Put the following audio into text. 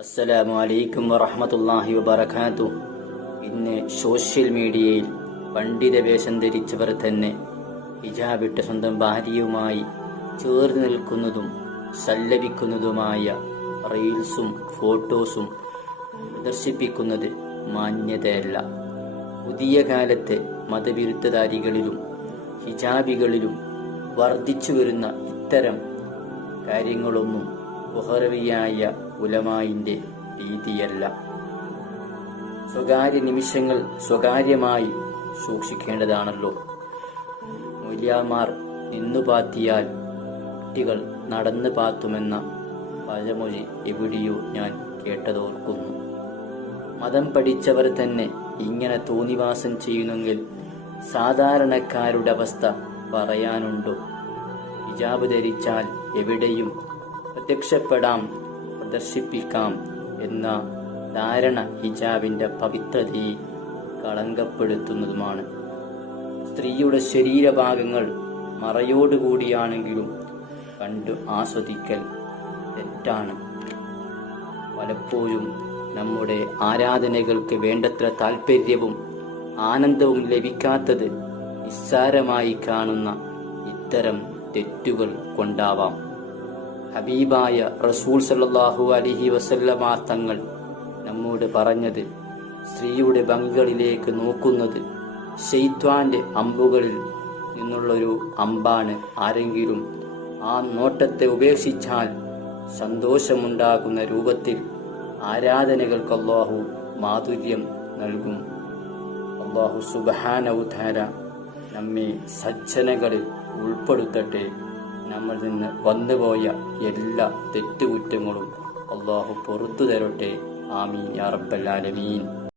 അസ്സലാമു അലൈക്കും വറഹ്മത്തുള്ളാഹി വബറകാതുഹു. ഇന്ന് സോഷ്യൽ മീഡിയയിൽ പണ്ഡിത വേഷം ധരിച്ചവർ തന്നെ ഹിജാബിട്ട് സ്വന്തം ഭാര്യയുമായി ചേർന്ന് നിൽക്കുന്നതും സല്ലപിക്കുന്നതുമായ റീൽസും ഫോട്ടോസും പ്രദർശിപ്പിക്കുന്നത് മാന്യതയല്ല. പുതിയ കാലത്തെ മതവിരുദ്ധധാരികളിലും ഹിജാബികളിലും വർദ്ധിച്ചു വരുന്ന ഇത്തരം കാര്യങ്ങളൊന്നും ബുഹറവിയായ ഉലമായിന്റെ രീതിയല്ല. സ്വകാര്യ നിമിഷങ്ങൾ സ്വകാര്യമായി സൂക്ഷിക്കേണ്ടതാണല്ലോ. മൗലവിമാർ നിന്നു പാത്തിയാൽ കുട്ടികൾ നടന്നു പാത്തുമെന്ന പഴമൊഴി എവിടെയോ ഞാൻ കേട്ടതോർക്കുന്നു. മതം പഠിച്ചവർ തന്നെ ഇങ്ങനെ തോന്നിവാസം ചെയ്യുന്നെങ്കിൽ സാധാരണക്കാരുടെ അവസ്ഥ പറയാനുണ്ടോ? ഹിജാബ് ധരിച്ചാൽ എവിടെയും പ്രത്യക്ഷപ്പെടാം, പ്രദർശിപ്പിക്കാം എന്ന ധാരണ ഹിജാബിന്റെ പവിത്രതയെ കളങ്കപ്പെടുത്തുന്നതുമാണ്. സ്ത്രീയുടെ ശരീരഭാഗങ്ങൾ മറയോടുകൂടിയാണെങ്കിലും കണ്ടു ആസ്വദിക്കൽ തെറ്റാണ്. പലപ്പോഴും നമ്മുടെ ആരാധനകൾക്ക് വേണ്ടത്ര താല്പര്യവും ആനന്ദവും ലഭിക്കാത്തത് നിസ്സാരമായി കാണുന്ന ഇത്തരം തെറ്റുകൾ കൊണ്ടാവാം. ഹബീബായ റസൂൽ സല്ലല്ലാഹു അലൈഹി വസല്ലമ തങ്ങൾ നമ്മോട് പറഞ്ഞത്, സ്ത്രീയുടെ ഭംഗികളിലേക്ക് നോക്കുന്നത് ശൈത്വാന്റെ അമ്പുകളിൽ നിന്നുള്ളൊരു അമ്പാണ്. ആരെങ്കിലും ആ നോട്ടത്തെ ഉപേക്ഷിച്ചാൽ സന്തോഷമുണ്ടാകുന്ന രൂപത്തിൽ ആരാധനകൾക്ക് അല്ലാഹു മാധുര്യം നൽകും. അല്ലാഹു സുബ്ഹാനഹു തആല നമ്മെ സജ്ജനകളിൽ ഉൾപ്പെടുത്തട്ടെ. നമ്മൾ നിന്ന് വന്നുപോയ എല്ലാ തെറ്റുകുറ്റങ്ങളും അല്ലാഹു പുറത്തു തരട്ടെ. ആമീൻ യാ റബ്ബൽ ആലമീൻ.